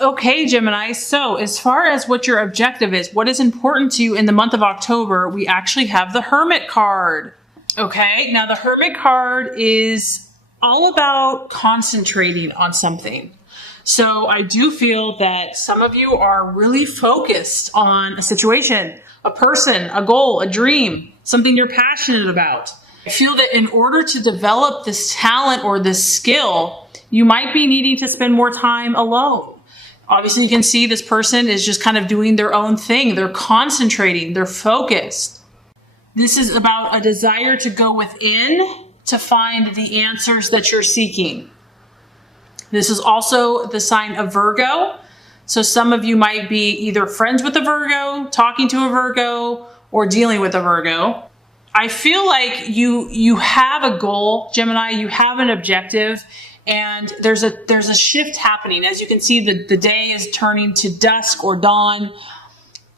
Okay, Gemini. So as far as what your objective is, what is important to you in the month of October, we actually have the Hermit card. Okay, now the Hermit card is all about concentrating on something. So I do feel that some of you are really focused on a situation, a person, a goal, a dream, something you're passionate about. I feel that in order to develop this talent or this skill, you might be needing to spend more time alone. Obviously, you can see this person is just kind of doing their own thing. They're concentrating, they're focused. This is about a desire to go within to find the answers that you're seeking. This is also the sign of Virgo. So some of you might be either friends with a Virgo, talking to a Virgo, or dealing with a Virgo. I feel like you have a goal, Gemini, you have an objective, and there's a shift happening. As you can see, the day is turning to dusk or dawn.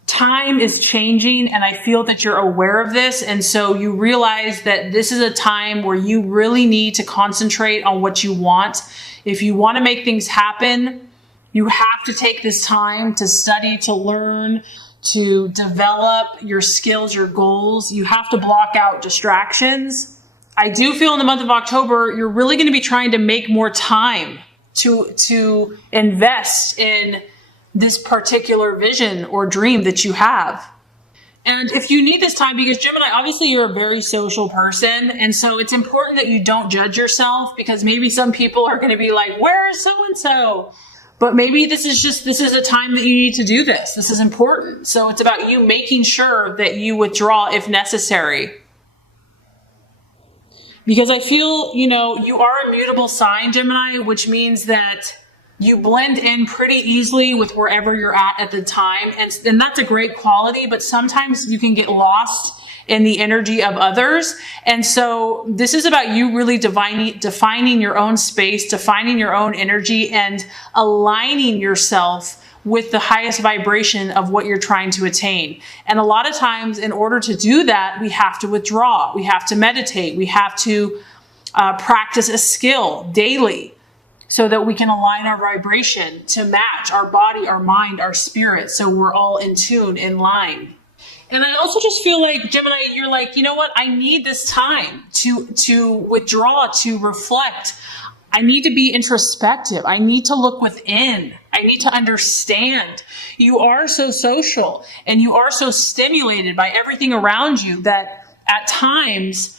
Time is changing, and I feel that you're aware of this. And so you realize that this is a time where you really need to concentrate on what you want. If you want to make things happen, you have to take this time to study, to learn, to develop your skills, your goals. You have to block out distractions. I do feel in the month of October, you're really going to be trying to make more time to invest in this particular vision or dream that you have. And if you need this time, because Gemini, obviously you're a very social person. And so it's important that you don't judge yourself, because maybe some people are going to be like, where is so-and-so? But maybe this is a time that you need to do this. This is important. So it's about you making sure that you withdraw if necessary. Because I feel, you are a mutable sign, Gemini, which means that you blend in pretty easily with wherever you're at the time. And that's a great quality, but sometimes you can get lost in the energy of others. And so this is about you really defining your own space, defining your own energy, and aligning yourself with the highest vibration of what you're trying to attain. And a lot of times, in order to do that, we have to withdraw, we have to meditate, we have to practice a skill daily so that we can align our vibration to match our body, our mind, our spirit, so we're all in tune, in line. And I also just feel like, Gemini, you're like, you know what? I need this time to withdraw, to reflect. I need to be introspective. I need to look within. I need to understand. You are so social and you are so stimulated by everything around you that at times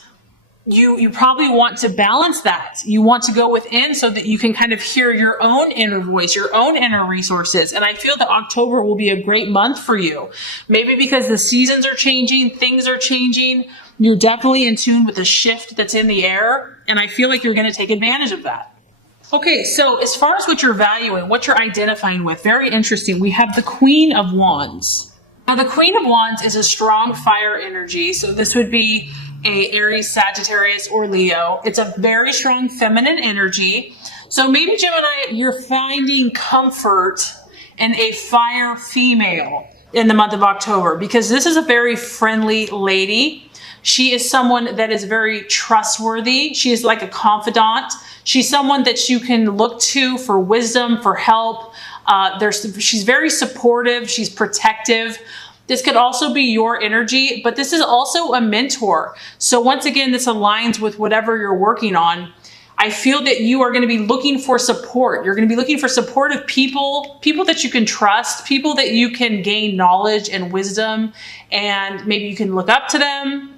you probably want to balance that. You want to go within so that you can kind of hear your own inner voice, your own inner resources. And I feel that October will be a great month for you. Maybe because the seasons are changing, things are changing. You're definitely in tune with the shift that's in the air. And I feel like you're going to take advantage of that. Okay, so as far as what you're valuing, what you're identifying with, very interesting. We have the Queen of Wands. Now, the Queen of Wands is a strong fire energy. So this would be a Aries, Sagittarius, or Leo. It's a very strong feminine energy. So maybe, Gemini, you're finding comfort in a fire female in the month of October, because this is a very friendly lady. She is someone that is very trustworthy. She is like a confidant. She's someone that you can look to for wisdom, for help. She's very supportive. She's protective. This could also be your energy, but this is also a mentor. So once again, this aligns with whatever you're working on. I feel that you are going to be looking for support. You're going to be looking for supportive people, people that you can trust, people that you can gain knowledge and wisdom, and maybe you can look up to them.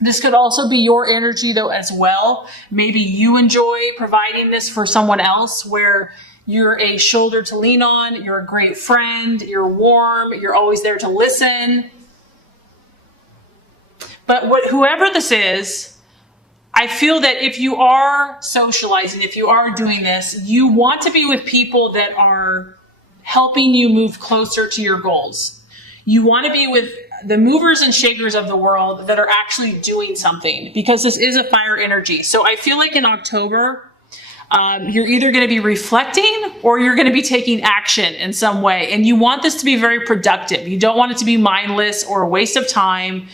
This could also be your energy though as well. Maybe you enjoy providing this for someone else, where you're a shoulder to lean on, you're a great friend, you're warm, you're always there to listen. But whoever this is, I feel that if you are socializing, if you are doing this, you want to be with people that are helping you move closer to your goals. You want to be with the movers and shakers of the world that are actually doing something, because this is a fire energy. So I feel like in October, you're either going to be reflecting or you're going to be taking action in some way. And you want this to be very productive. You don't want it to be mindless or a waste of time.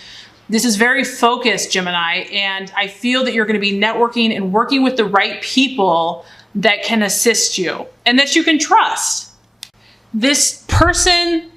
This is very focused, Gemini. And I feel that you're going to be networking and working with the right people that can assist you and that you can trust. This person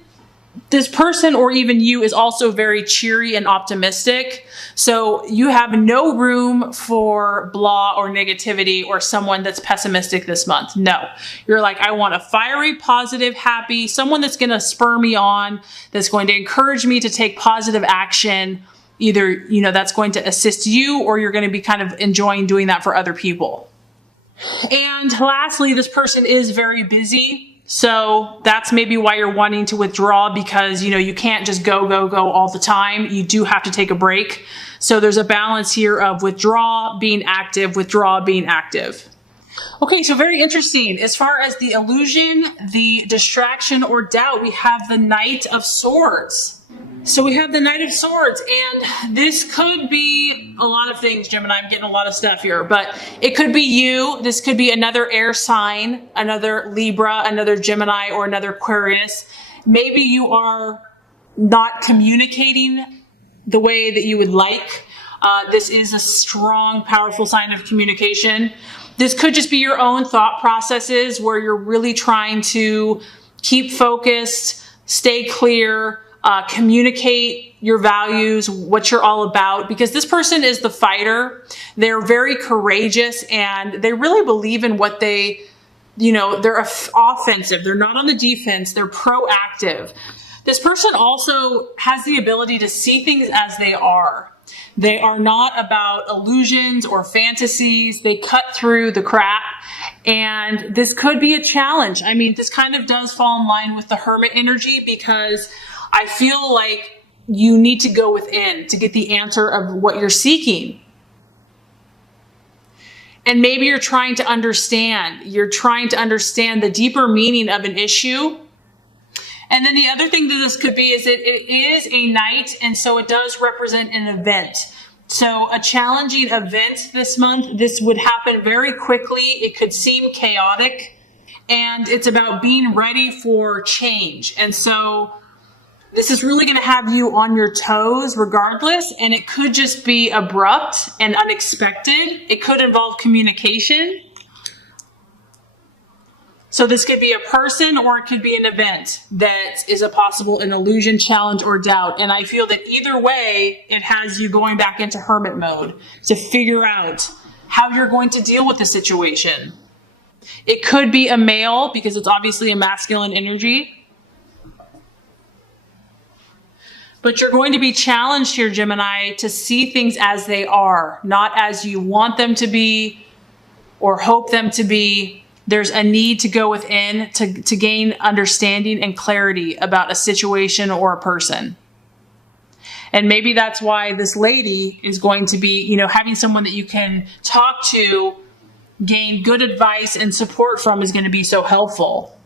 or even you is also very cheery and optimistic. So you have no room for blah or negativity or someone that's pessimistic this month. No, you're like, I want a fiery, positive, happy, someone that's going to spur me on, that's going to encourage me to take positive action. Either, that's going to assist you, or you're going to be kind of enjoying doing that for other people. And lastly, this person is very busy. So that's maybe why you're wanting to withdraw, because, you can't just go all the time. You do have to take a break. So there's a balance here of withdraw, being active, withdraw, being active. Okay, so very interesting. As far as the illusion, the distraction or doubt, we have the Knight of Swords. So we have the Knight of Swords, and this could be a lot of things, Gemini. I'm getting a lot of stuff here, but it could be you. This could be another air sign, another Libra, another Gemini, or another Aquarius. Maybe you are not communicating the way that you would like. This is a strong, powerful sign of communication. This could just be your own thought processes where you're really trying to keep focused, stay clear, communicate your values, what you're all about, because this person is the fighter. They're very courageous and they really believe in what they're offensive. They're not on the defense. They're proactive. This person also has the ability to see things as they are. They are not about illusions or fantasies. They cut through the crap. And this could be a challenge. I mean, this kind of does fall in line with the Hermit energy, because I feel like you need to go within to get the answer of what you're seeking. And maybe you're trying to understand. You're trying to understand the deeper meaning of an issue. And then the other thing that this could be is that it is a night, and so it does represent an event. So a challenging event this month, this would happen very quickly. It could seem chaotic, and it's about being ready for change. And so this is really going to have you on your toes regardless, and it could just be abrupt and unexpected. It could involve communication. So this could be a person, or it could be an event that is a possible an illusion, challenge, or doubt. And I feel that either way, it has you going back into hermit mode to figure out how you're going to deal with the situation. It could be a male, because it's obviously a masculine energy. But you're going to be challenged here, Gemini, to see things as they are, not as you want them to be or hope them to be. There's a need to go within to gain understanding and clarity about a situation or a person. And maybe that's why this lady is going to be, having someone that you can talk to, gain good advice and support from is going to be so helpful.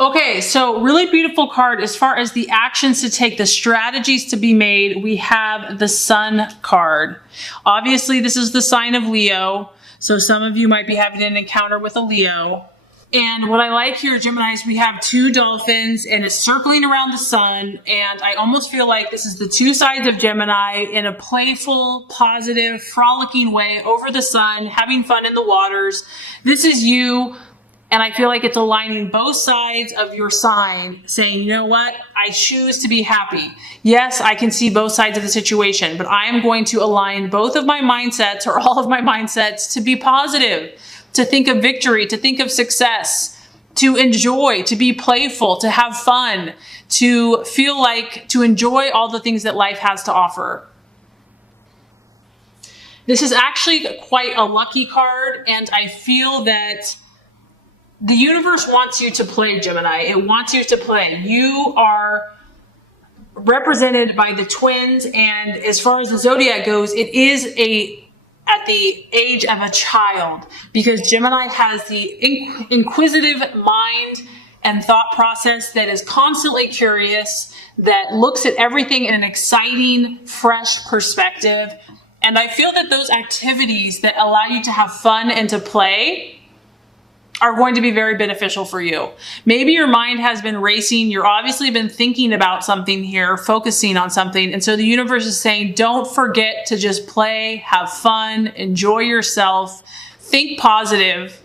Okay, so really beautiful card. As far as the actions to take, the strategies to be made, we have the Sun card. Obviously, this is the sign of Leo. So some of you might be having an encounter with a Leo. And what I like here, Gemini, is we have two dolphins and it's circling around the sun. And I almost feel like this is the two sides of Gemini in a playful, positive, frolicking way over the sun, having fun in the waters. This is you. And I feel like it's aligning both sides of your sign, saying, you know what? I choose to be happy. Yes, I can see both sides of the situation, but I am going to align both of my mindsets, or all of my mindsets, to be positive, to think of victory, to think of success, to enjoy, to be playful, to have fun, to feel like, to enjoy all the things that life has to offer. This is actually quite a lucky card, and I feel that the universe wants you to play, Gemini. It wants you to play. You are represented by the twins, and as far as the zodiac goes, it is at the age of a child, because Gemini has the inquisitive mind and thought process that is constantly curious, that looks at everything in an exciting, fresh perspective. And I feel that those activities that allow you to have fun and to play are going to be very beneficial for you. Maybe your mind has been racing. You're obviously been thinking about something here, focusing on something. And so the universe is saying, don't forget to just play, have fun, enjoy yourself, think positive.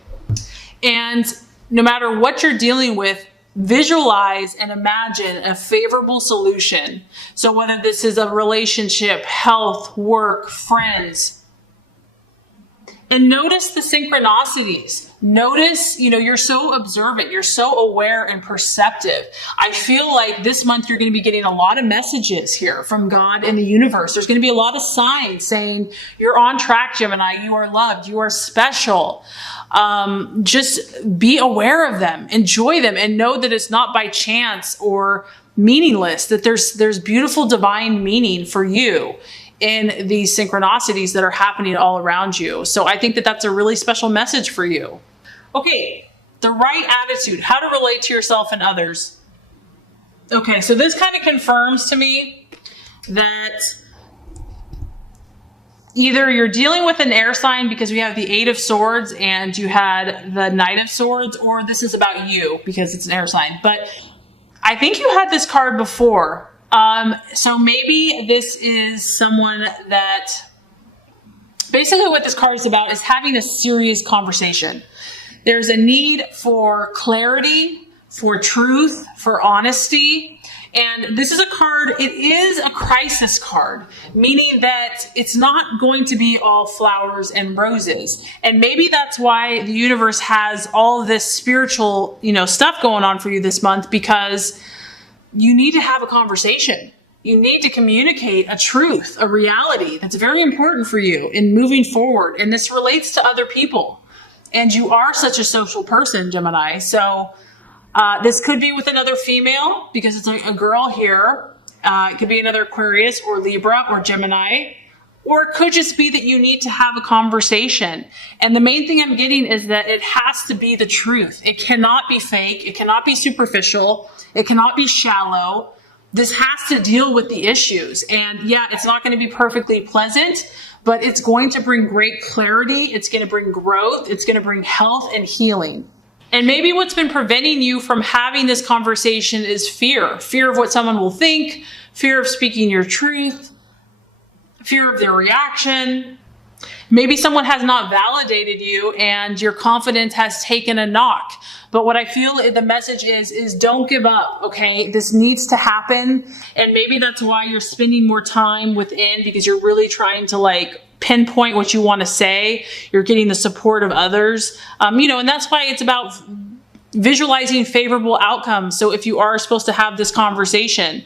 And no matter what you're dealing with, visualize and imagine a favorable solution. So whether this is a relationship, health, work, friends, and notice the synchronicities. Notice, you're so observant, you're so aware and perceptive. I feel like this month you're going to be getting a lot of messages here from God and the universe. There's going to be a lot of signs saying you're on track, Gemini. You are loved. You are special. Just be aware of them, enjoy them, and know that it's not by chance or meaningless, that there's beautiful divine meaning for you in these synchronicities that are happening all around you. So I think that that's a really special message for you. Okay, the right attitude, how to relate to yourself and others. Okay, so this kind of confirms to me that either you're dealing with an air sign because we have the 8 of Swords and you had the Knight of Swords, or this is about you because it's an air sign. But I think you had this card before. So maybe this is someone that basically what this card is about is having a serious conversation. There's a need for clarity, for truth, for honesty. And this is a card, it is a crisis card, meaning that it's not going to be all flowers and roses. And maybe that's why the universe has all this spiritual, stuff going on for you this month, because you need to have a conversation. You need to communicate a truth, a reality that's very important for you in moving forward. And this relates to other people. And you are such a social person, Gemini. So this could be with another female because it's a girl here. It could be another Aquarius or Libra or Gemini. Or it could just be that you need to have a conversation. And the main thing I'm getting is that it has to be the truth. It cannot be fake. It cannot be superficial. It cannot be shallow. This has to deal with the issues. And yeah, it's not going to be perfectly pleasant, but it's going to bring great clarity. It's going to bring growth. It's going to bring health and healing. And maybe what's been preventing you from having this conversation is fear. Fear of what someone will think, fear of speaking your truth, fear of their reaction. Maybe someone has not validated you and your confidence has taken a knock. But what I feel the message is don't give up, okay? This needs to happen. And maybe that's why you're spending more time within, because you're really trying to pinpoint what you want to say. You're getting the support of others. And that's why it's about visualizing favorable outcomes. So if you are supposed to have this conversation,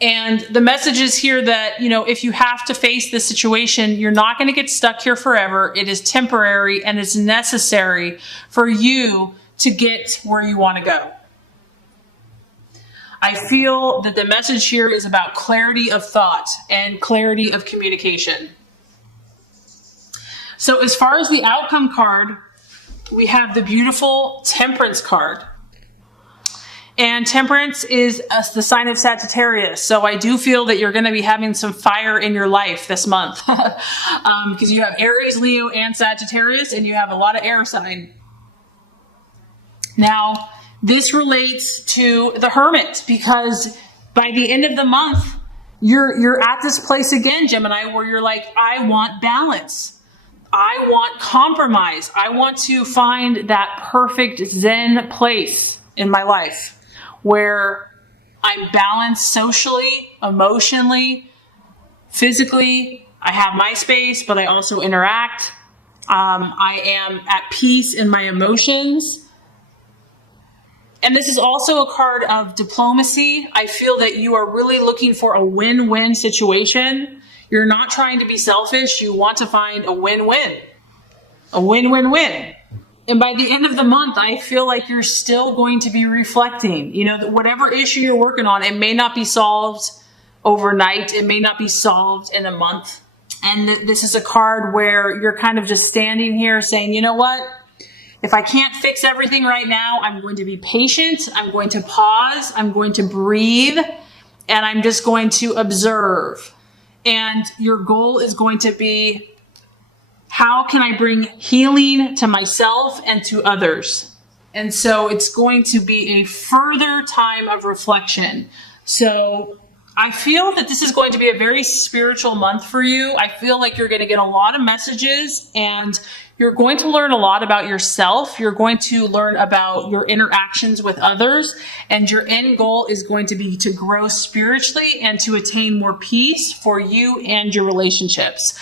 and the message is here that, if you have to face this situation, you're not going to get stuck here forever. It is temporary and it's necessary for you to get where you want to go. I feel that the message here is about clarity of thought and clarity of communication. So as far as the outcome card, we have the beautiful Temperance card. And Temperance is the sign of Sagittarius. So I do feel that you're going to be having some fire in your life this month. Because you have Aries, Leo, and Sagittarius, and you have a lot of air sign. Now, this relates to the Hermit, because by the end of the month, you're at this place again, Gemini, where you're like, I want balance. I want compromise. I want to find that perfect Zen place in my life where I'm balanced socially, emotionally, physically. I have my space, but I also interact. I am at peace in my emotions. And this is also a card of diplomacy. I feel that you are really looking for a win-win situation. You're not trying to be selfish. You want to find a win-win. A win-win-win. And by the end of the month, I feel like you're still going to be reflecting. Whatever issue you're working on, it may not be solved overnight. It may not be solved in a month. And this is a card where you're kind of just standing here saying, you know what? If I can't fix everything right now, I'm going to be patient. I'm going to pause. I'm going to breathe. And I'm just going to observe. And your goal is going to be, how can I bring healing to myself and to others? And so it's going to be a further time of reflection. So I feel that this is going to be a very spiritual month for you. I feel like you're going to get a lot of messages and You're going to learn a lot about yourself. You're going to learn about your interactions with others. And your end goal is going to be to grow spiritually and to attain more peace for you and your relationships.